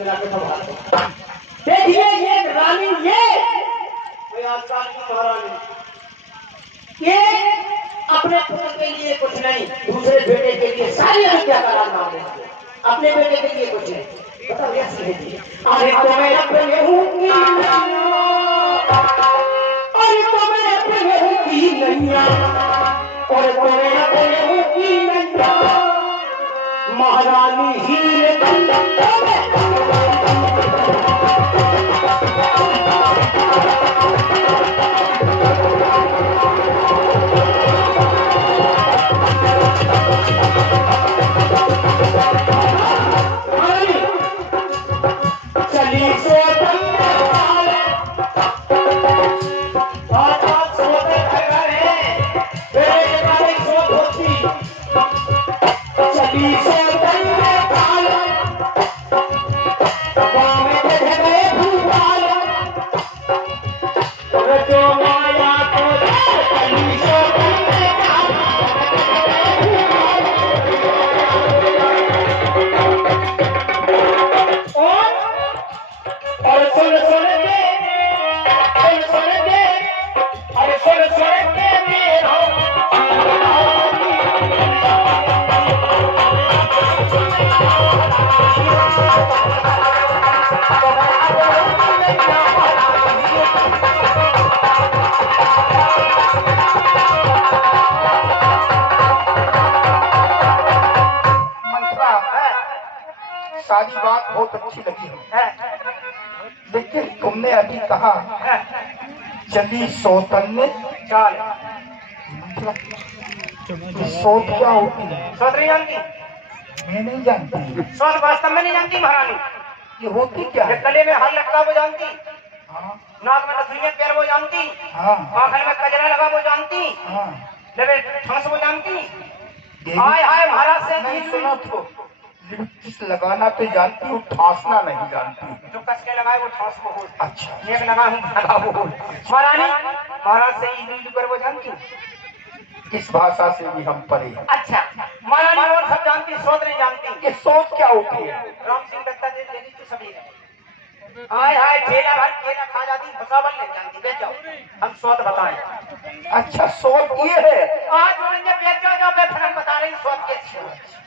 मिला के सब हाथ देखिए ये रानी ये आजकल की महारानी ये अपने पुत्र के लिए कुछ नहीं, दूसरे बेटे के लिए सारी हत्या का नाम देती है, अपने बेटे के लिए कुछ नहीं। बताओ ऐसी है अरे तो मैं अपने हूँ अरे तो मैं अपने हूँ की नैया और तो मैं अपने हूँ की नैया महारानी हीरे सारी बात बहुत अच्छी लगी है, लेकिन तुमने अभी कहा चली सौतन्य चाल, सोत क्या होती है? सोत नहीं जानती? मैं नहीं जानती। सोत वास्तव में नहीं जानती महारानी। ये होती क्या है? गले में हाथ लटका वो जानती, हाँ। नाक में नथुनिया पैर वो जानती, हाँ। आंखों में कजरा लगा वो जानती, हाँ। लबे ठंस वो जानती। हाय हाय महाराज से नहीं सुना तो लिपस्टिक लगाना तो जानती हूँ, ठासना नहीं जानती। जो कस के लगाए वो ठास को हो। अच्छा एक लगा हूँ लगा वो हो। महारानी महाराज से ईद कर वो जानती। इस भाषा से भी हम परे। अच्छा महारानी और सब जानती, सोच नहीं जानती। ये सोच क्या होती है? राम सिंह दत्ता दे देनी तो सभी है। हाय हाय ठेला भर केला खा जाती, भसावल नहीं जानती। बेच जाओ हम सोच बताएं। अच्छा सोच ये है। आज उन्होंने बेच जाओ जो बेफरम बता रही सोच के अच्छी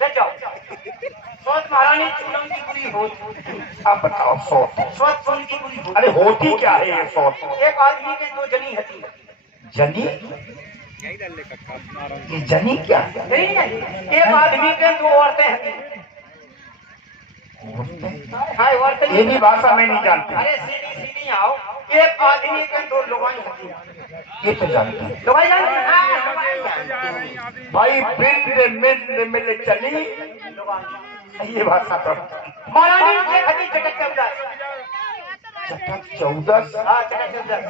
बेच जाओ। सोच महारानी चूलम की पूरी होती। आप बताओ सोच। सोच चूल की पूरी होती। अरे होती क्या है ये सोच? एक आदमी के दो जनी हती। जनी? ये जनी क्या है? नहीं एक आदमी के दो औरतें हती। हाय औरतें ये भी भाषा में नहीं जानती। अरे सीधी सीधी आओ। एक आदमी के दो लुगाई हती। ये तो जानती है। लुगाई जानती? भाई बिंद मिंद मिल चली, ये भाषा तो महारानी के हती चटक चौदस। चटक चौदस? हाँ चटक चौदस।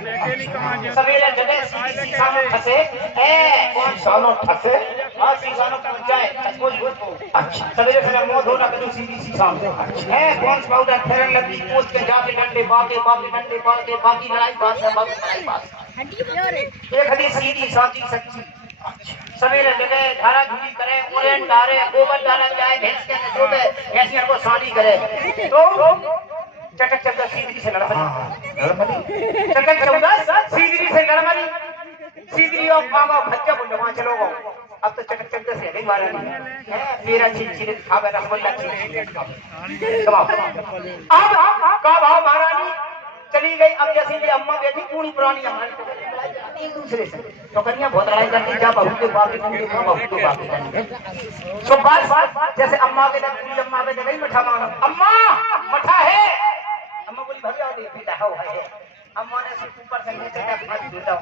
सवेरे जगह सीसा में फंसे ए कौन सालों ठसे? हाँ सीसा में पहुंचाए कुछ भूत को। अच्छा सवेरे से मुंह धोना कदू सीधी सीसा में है कौन सा पाउडर फेरन लगी पोछ के जाके डंडे बाके बाकी डंडे बाके बाकी लड़ाई बात है बाकी लड़ाई बात। एक हदी सीधी साची सच्ची। सवेरे जगह धारा धुली करे, उड़न डारे, गोबर डाला जाए, भैंस के नजोबे ऐसी को साड़ी करे तो चटक चौदस सीधी से लड़मरी। चटक चौदस सीधी से लड़मरी। सीधी और पावा भज्जा बुंडवा चलो गो। अब तो चटक चौदस है नहीं महारानी है मेरा चिलचिल खावे रसगुल्ला चिलचिल खावे। अब का भाव महारानी चली गई। अब जैसे ये अम्मा बैठी पूरी पुरानी हमारी एक दूसरे से तो कन्या बहुत लड़ाई करती जा बहुत के बाप के बहुत के बाप के तो बात जैसे अम्मा के दे पूरी अम्मा के दे गई मठा मांगो अम्मा मठा है। अम्मा बोली भैया दे बेटा हो है। अम्मा ने सिर्फ ऊपर से नीचे तक हाथ देता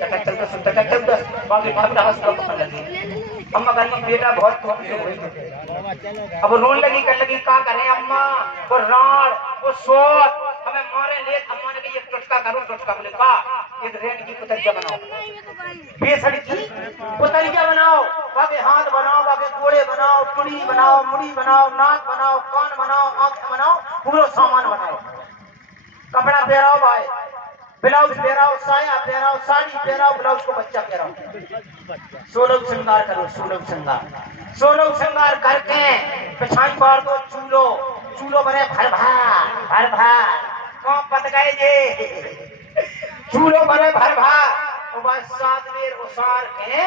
चटक चौदस बाकी भागड़ा हंस को पकड़ लगी। अम्मा कहती बेटा बहुत टूटी हो गई। अब रोने लगी कर लगी का करें अम्मा वो राण वो सोच हमें मारे ले। अम्मा ने कही एक टुटका करो। टुटका बोले का एक रेत की पुतलिया बनाओ, बेसड़ी की पुतलिया बनाओ, बाकी हाथ बनाओ, बाकी गोड़े बनाओ, टुड़ी बनाओ, मुड़ी बनाओ, नाक बनाओ, कान बनाओ, आंखें बनाओ, पूरा सामान बनाओ। कपड़ा पहराओ भाई, ब्लाउज पहराओ, साया पहराओ, साड़ी पहराओ, ब्लाउज को बच्चा पहराओ। सोलह श्रृंगार करो, सोलह श्रृंगार करके पिछाई पार दो चूलो। चूलो बने भर भर भर भार कौन पत गए जे चूल्हो बने भर भार और बस 7 बेर उसार के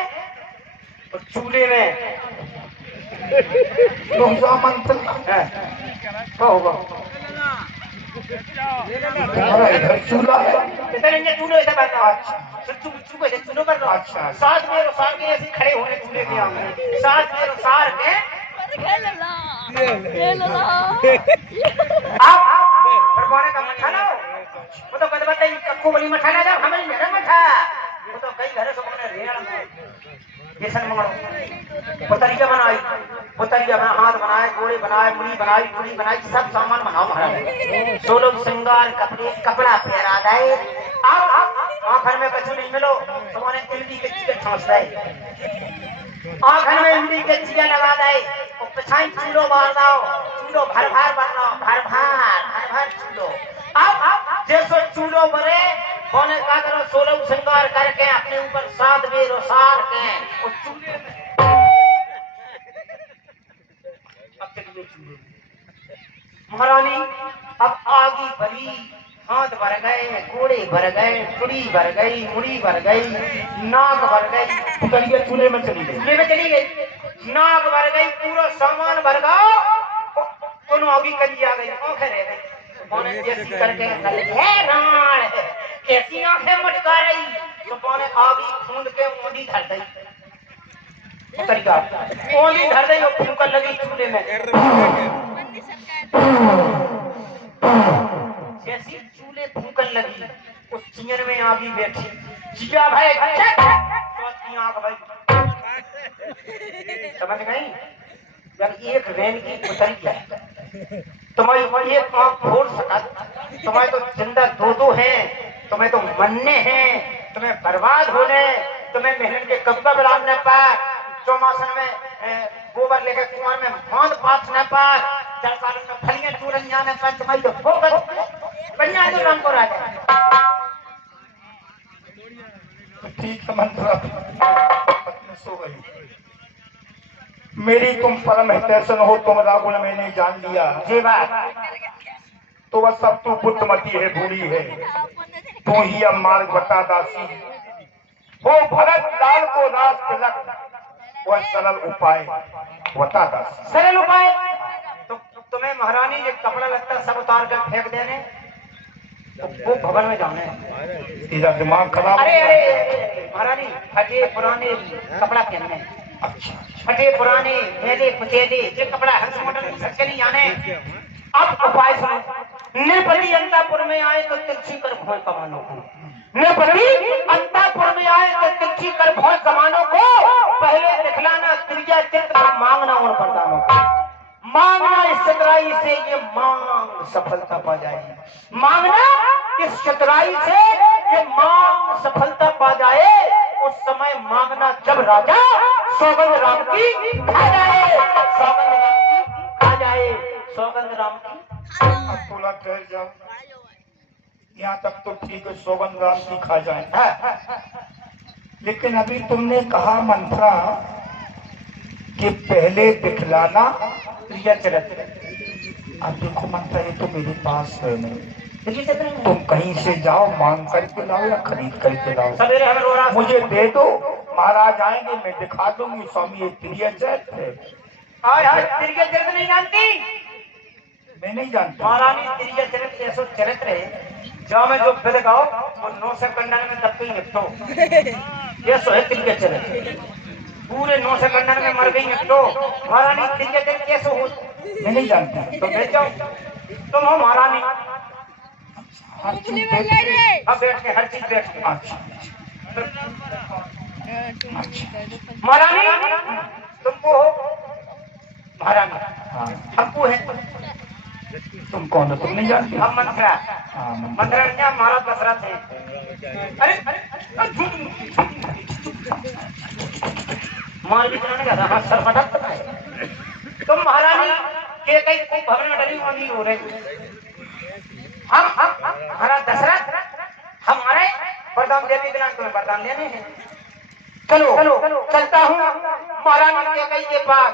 तो चूल्हे में तुम जो मंत्र होगा तुम्हारा इधर चूल्हा है। इधर चूल्हो इधर बनता चूल्हो पर अच्छा। 7 बेर उसार के ऐसे खड़े होने चूल्हे के आगे 7 बेर उसार के आप भगवान का मठा लो वो तो कदम बताइए कक्कू बनी मठा ना जाओ हमें नहीं मठा वो तो कई घर से बने रेड़ में बेसन मंगड़ो पुतरिया बना हाथ बनाए गोड़े बनाए मुड़ी बनाई पूरी बनाई सब सामान बनाओ महाराज 16 श्रृंगार कपड़ा पहरा गए आप आंखन में कछु नहीं मिलो तुम्हारे इमली के चीज़ ठोस गए आंखन में इमली के चीज़ लगा दे और पिछाई चूल्हो बार दो चूल्हो भर भार बनो भर भार चूल्हो आप जैसो चूल्हो भरे बोने का करो 16 श्रृंगार करके अपने ऊपर 7 बेर उसार के और चूल्हे में अब चलिए चूल्हे महारानी अब आगी भरी हाथ भर गए घोड़े भर गए चुड़ी भर गई मुड़ी भर गई नाक भर गई चलिए चूल्हे में चली गई नाक भर गई पूरा सामान भर गया दोनों आगी कली आ गई आंखें रह गई बोने जैसी करके है नाल कैसी आंखें मटका रही तो बोने आगी खूंद के ओंधी धर दी तरीका ओंधी धर दी और फूंकन लगी चूल्हे में जैसी चूल्हे फूंकन लगी उस चिंगन में आगी बैठी जिया भाई आंख भाई समझ गई जब एक रेन की उतरी है तुम्हारी एक आंख फोड़ सका तुम्हारे तो जिंदा दो हैं तुम्हें तो मरने हैं तुम्हें बर्बाद होने तुम्हें मेहनत के कब्बा बराम न पाए चौमासन में गोबर लेकर कुआं में बांध पास न पाए जलकाल में फलियां चूरन जाने पाए तुम्हारी तो फोकस बढ़िया तो नाम को राजा ठीक है मंत्र सो गई मेरी तुम परम हितैषण हो तुम रागुण मैंने जान लिया जी बात तो वह सब तू बुद्धमती है भूली है तू ही अब मार्ग बता दासी वो भरत लाल को रास तिलक वह सरल उपाय बता दासी सरल उपाय तो तुम्हें महारानी ये कपड़ा लगता सब उतार कर फेंक देने तो वो भवन में जाने तेरा दिमाग खराब अरे महारानी फटे पुराने कपड़ा पहनने अच्छा फटे पुराने मेले पुचेले जो कपड़ा हंस मोटर सच्चे नहीं जाने अब उपाय सुनो नृपति अंतापुर में आए तो तिरछी कर भोज कमानों को नृपति अंतापुर में आए तो तिरछी कर भोज कमानों को पहले दिखलाना त्रिया चित्र मांगना और वरदानों को मांगना इस चतुराई से ये मांग सफलता पा जाएगी मांगना इस चतुराई से ये मांग सफलता पा जाए उस समय मांगना जब राजा सौगंध राम की खा जाए सौगंध राम की खा जाए सौगंध राम की अब थोड़ा ठहर जाओ यहाँ तक तो ठीक है सौगंध राम की खा जाए लेकिन अभी तुमने कहा मंत्रा कि पहले दिखलाना प्रिय चरित्र अब देखो मंत्रा ये तो मेरे पास है नहीं तुम कहीं से जाओ मांग करके लाओ या खरीद करके लाओ सवेरे हमें रोना मुझे दे दो महाराज आएंगे मैं दिखा दूंगी स्वामी ये प्रिय चरित्र है प्रिय चरित्र नहीं जानती मैं नहीं जानता महारानी प्रिय चरित्र ऐसा चरित्र है जहाँ में जो बिल गाओ वो 9 सेकंड में दब गई निपटो ये सो है प्रिय चरित्र पूरे 9 सेकंड में मर गई निपटो महारानी प्रिय चरित्र कैसे हो मैं नहीं जानता तो भेज जाओ तुम हो महारानी हर चीज देख के अब बैठ के हर चीज बैठ के अच्छा महारानी तुमको हो महारानी हाँ हमको है तुम कौन हो तुम नहीं जानती हम मंत्रा हाँ मंत्रा क्या महाराज दशरथ है अरे मार भी चलाने का था सर फटक तुम महारानी के कई को भवन में डली हुई हो रहे हम हमारा दशरथ हमारे वरदान देने के लिए तुम्हें वरदान देने हैं चलो चलता हूँ महारानी के कई के पास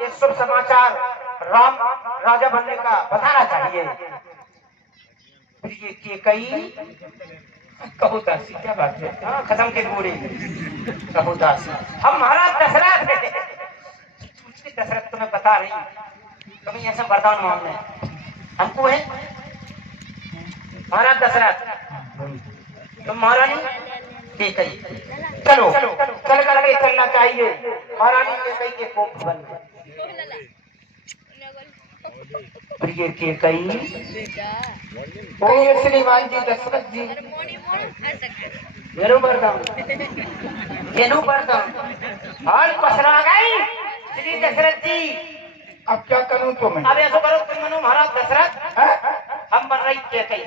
ये शुभ समाचार राम राजा बनने का बताना चाहिए प्रिय के कई कहो दासी, क्या बात है? हाँ, खत्म के घोड़े कहो दासी। हम महाराज दशरथ है। दशरथ तुम्हें बता रही तुम्हें ऐसा वरदान मांगना है हमको है। महाराज दशरथ तुम महारानी के कई चलो चल करके चलना चाहिए महारानी के कई के कोप भवन में। प्रिय के कई ओ श्रीमान जी दशरथ जी और पसरा गई श्री दशरथ जी। अब क्या करूं तो मैं? अब ऐसा करो तुम मनो महाराज दशरथ हम बन रही के कई।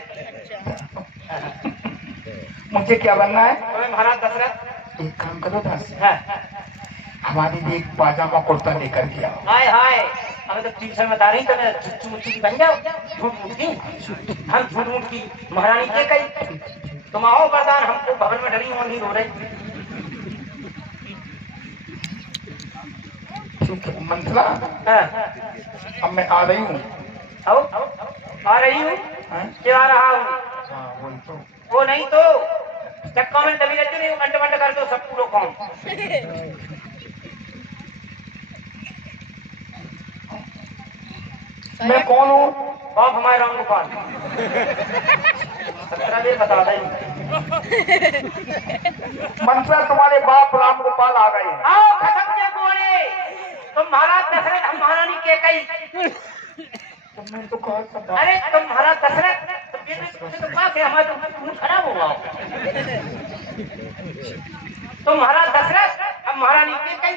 मुझे क्या बनना है? तुम्हें महाराज दशरथ एक काम करो दासी, है हमारे लिए एक पाजामा कुर्ता लेकर के आओ। हाय हाय हमें तो ट्यूशन बता रही तो झूठ मूठ की बन जाओ। झूठ मूठ की हम झूठ मूठ की महारानी के कई तुम आओ वरदान हमको भवन में डरी होंगी रो रही। ठीक है मंथला, अब मैं आ रही हूँ। आओ आ रही हूँ क्या आ रहा हूँ? हाँ वही तो। वो नहीं तो चक्का में दबी रहती नहीं घंटे घंटे कर दो सब पूरा काम। मैं कौन हूँ? बाप हमारे राम गोपाल 17 दिन बता दें। मंथला तुम्हारे बाप राम गोपाल आ गए हैं। आओ खत्म के बोले तुम महाराज दशरथ हम महारानी के कई। तुमने तो कहा था। अरे तुम महाराज दशरथ तो पास है हमारा तो खराब होगा। तुम महाराज दशरथ हम महारानी के कई।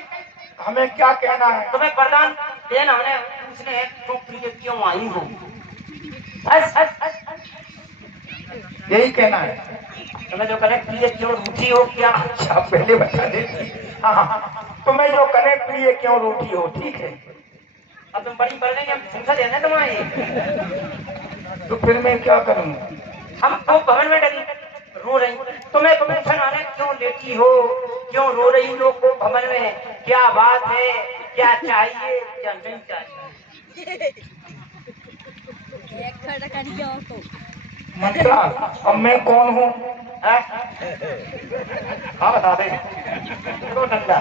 हमें क्या कहना है? तुम्हें वरदान देना है पूछने तुम प्रिय क्यों आई हो? बस यही कहना है। तुम्हें जो कने प्रिय क्यों रूठी हो क्या? अच्छा पहले बता दे। हाँ तुम्हें जो कने प्रिय क्यों रूठी हो, ठीक है। अब तुम बड़ी बढ़ गई हम सुनसा देना तुम्हारे। तो फिर मैं क्या करूँ? हम तो भवन में डरी रो रही तुम्हें पूछन आने क्यों लेटी हो क्यों रो रही लोग को भवन में क्या बात है क्या चाहिए क्या नहीं चाहिए? मंत्रा अब मैं कौन हूँ? हाँ बता दे तो डंडा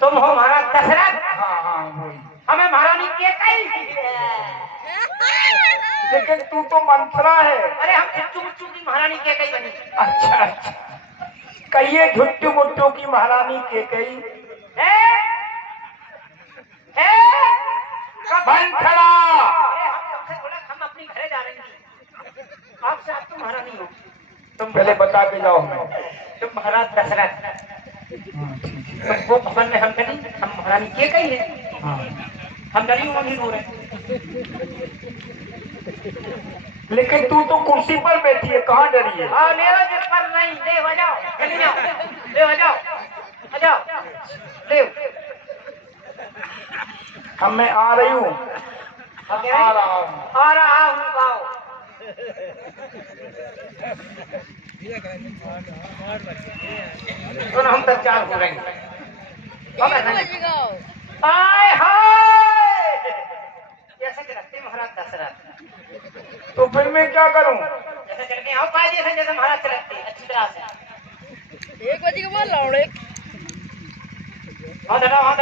तुम हो महाराज दशरथ। हाँ वही। हमें महारानी के कई। लेकिन तू तो मंत्रा है। अरे हम झुट्टू मुट्टू की महारानी के कई बनी। अच्छा कहिए झुट्टू मुट्टू की महारानी के कई। मंथरा हम अपनी घरे जा रहे हैं आपसे आप तो महारानी हो। तुम पहले बता के जाओ। मैं तुम महाराज दशरथ तुम वो भवन में हम डरी हम महारानी के कई है। हम डरी वहीं रो रहे। लेकिन तू तो कुर्सी पर बैठी है, कहाँ डरी है? हाँ ले पर नहीं ले बजाओ जल्दी जाओ ले बजाओ बजाओ ले। हम मैं आ रही हूँ। आ रहा हूँ आओ। तो हम तत्काल हो रहे हैं। आय हाय कैसे चलते महाराज दशरथ। तो फिर मैं क्या करूं? जैसे चल के आओ पाए जैसे महाराज चलते अच्छी तरह से। 1 बजे के बाद लौड़े हाँ दबाओ अब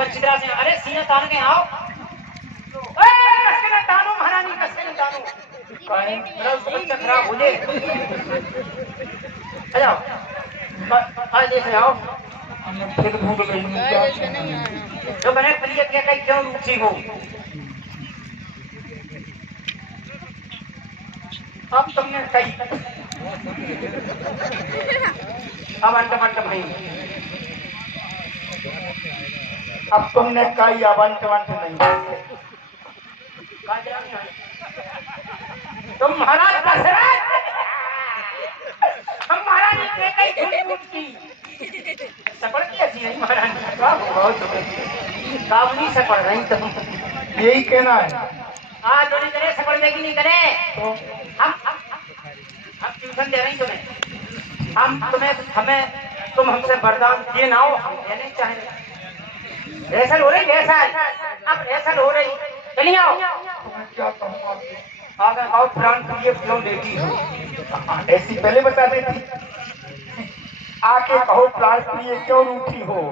अच्छी तरह से। अरे सीना तान के आओ। कसके तानो महारानी कसके तानो खराब हो जाए। आज देख आओ फिर भूल गई। जो मैंने प्रिय किया कहीं क्यों रूठी हो? अब तुमने कही अब अंट भाई अब तुमने कही अवंत नहीं। तुम महाराज दशरथ हम महारानी के कई झूठ की सपड़ की ऐसी है महारानी बहुत काबुली सपड़ रही तुम। यही कहना है। हाँ जो नहीं करे सपड़ देगी नहीं करे तो हम ट्यूशन दे रही तुम्हें। हम तुम्हें हमें तुम हमसे वरदान दिए ना हो हम देने चाहेंगे। रेसल हो रही रेसल अब रेसल हो रही चलिए आओ। क्या कहूँ आपको? आगे आओ प्राण प्रिय क्यों देती हो? ऐसी पहले बता देती। आके कहो प्राण प्रिय क्यों रूठी हो?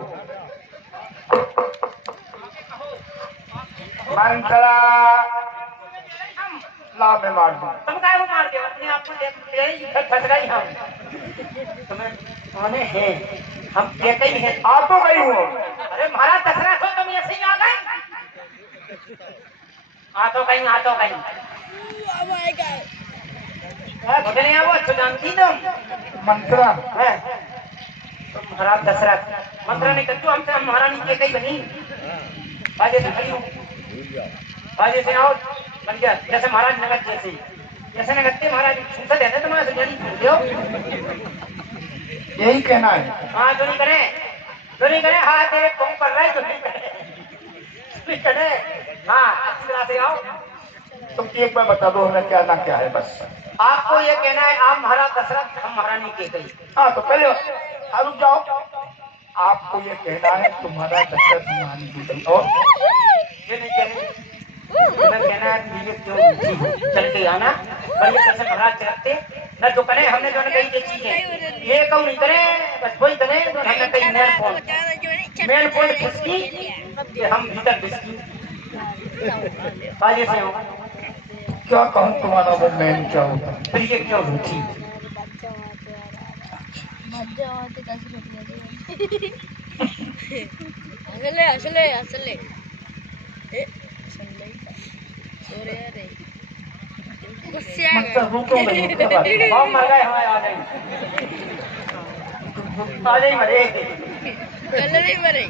मंत्रा ला में मार दूं। तुम काय को मार दिया अपने आप को देख फंस गई हम तुम्हें कौन है हम के कई है आ तो गई हूँ। अरे महाराज दशरथ हो तुम ऐसे ही आ गए आ तो कहीं बोले नहीं वो अच्छो जानती तुम मंत्रा है तो महाराज दशरथ मंत्रा नहीं करते हमसे हम महारानी के कई बनी बाजे से खड़ी हूँ बाजे से आओ बन गया जैसे महाराज नगद जैसे नगदते महाराज छूसा देते तुम्हारे से जड़ी कर दियो यही कहना है। हाँ जो नहीं करे हाँ तेरे पंख पर रहे तो नहीं करे हाँ अच्छी तरह से आओ तुम एक बार बता दो हमें क्या ना क्या है बस। आपको ये कहना है आप महाराज दशरथ हम महारानी के कई हाँ तो पहले रुक जाओ। आपको ये कहना है तुम्हारा दशरथ महारानी की गई और ये नहीं कहना है मुझे क्यों चल के आना बढ़िया कैसे महाराज चलते न जो करे हमने जो कही ये चीजें ये कहूँ नहीं करे बस वही करे तो हमने कही मेन पॉइंट खिसकी हम भीतर खिसकी बाजे से होगा क्या कहूँ तुम्हारा वो मैन क्या होता? फिर ये क्यों रूठी असले मतलब रुको नहीं हम मर गए हमारे आ जाए मरे नहीं मरे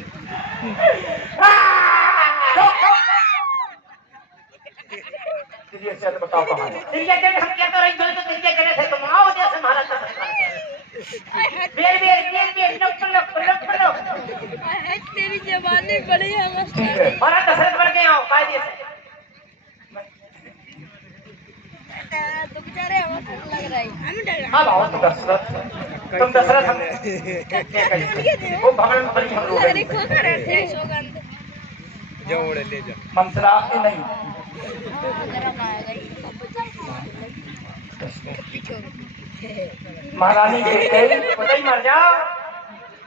चलिए चल बताओ कहाँ है? तिरिया जब हम क्या कर रहे हैं तो तिरिया करे थे तुम आओ जैसे महाराज का बेर नक तेरी जवानी बड़ी है मस्त ठीक है महाराज दशरथ बन के आओ कायदे से तो बेचारे हमें लग रहा है हमें डर हाँ आओ तुम दशरथ हम वो भवन में बनी हम लोग अरे खो कर रहे थे सौगंध जोड़ ले जा मंत्रा के नहीं गरम आ गई महारानी के कई पता ही मर जाओ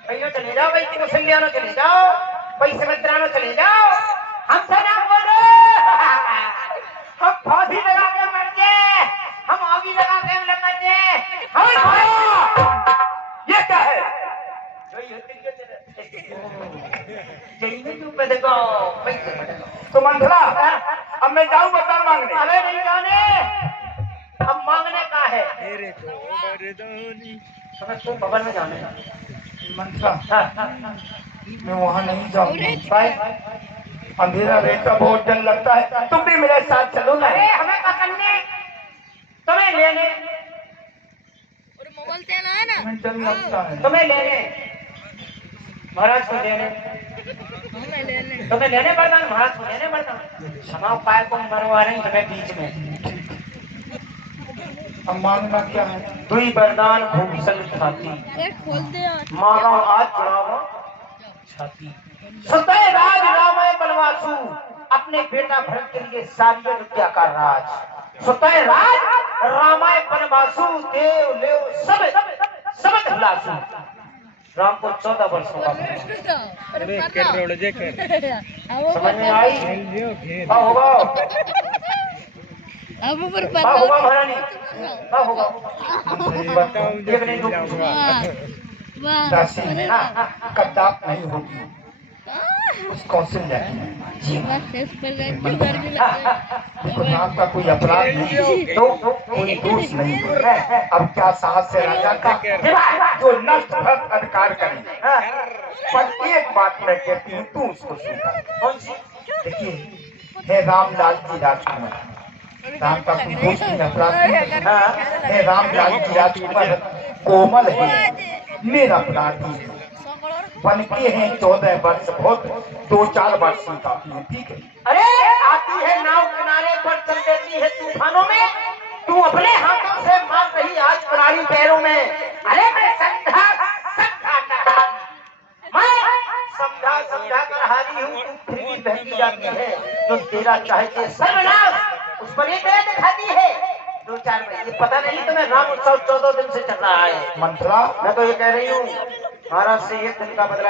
कहीं चले जाओ भाई तुम संध्यानो चले जाओ भाई समुद्रानो चले जाओ हमसे ना बोलो हम फांसी लगा के मर गए हम आगी लगा के मर गए हम ये क्या है? तो मंथरा अब मैं जाऊँ वरदान मांगने? अरे नहीं जाने अब मांगने का है तेरे को वरदानी हमें तुम भवन में जाने मंथरा हाँ, मैं वहाँ नहीं जाऊँगा। भाई अंधेरा रहता बहुत डर लगता है। तुम भी मेरे साथ चलो ना। अरे हमें क्या करने तुम्हें लेने और मोबाइल तेल है ना तुम्हें डर लगता है। तुम्हें लेने महाराज को लेने हमें लेने तुम्हें लेने वरदान महाराज को लेने वरदान हमारे पाए को मरवा रही हमें बीच में अब मांगना क्या है? दुई वरदान भूषण छाती एक खोल दे यार मांगा आज चढ़ावा छाती सतय राज रामाय बनवासु अपने बेटा भरत के लिए सारी विद्या का राज सतय राज रामाय बनवासु देव लेव सब खिलासु राम को 14 वर्ष का अरे कर रोड जे कर समझ में आई खेल हाँ होगा अब ऊपर हाँ होगा महारानी हाँ होगा बताओ एक नहीं दो वाह दासी कद्दाप नहीं होगी उस कौशल्या की। बस इस पर क्यों घर में लग देखो नाम का कोई अपराध नहीं तो कोई दोष नहीं है। अब क्या साहस से राजा का जो नष्ट भ्रष्ट अधिकार करे। पर एक बात मैं कहती हूँ तू उसको सुन। कौन सी देखिए है रामलाल की राजकुमार राम का कोई दोष नहीं अपराध नहीं है। रामलाल की राजकुमार कोमल है मेरा अपराधी है बनके हैं 14 वर्ष बहुत 2-4 वर्ष की काफी है। ठीक है अरे आती है नाव किनारे पर चल देती है तूफानों में तू अपने हाथों से मार रही आज कुरारी पैरों में अरे मैं समझा कर हारी हूँ तू फिर भी बहकी जाती है तो तेरा चाहे के सर्वनाश उस पर ये दया दिखाती है 2-4 महीने। पता नहीं तुम्हें राम उत्सव 14 दिन से चल रहा है। मंथरा मैं तो ये कह रही हूँ महाराज से 1 दिन का बदला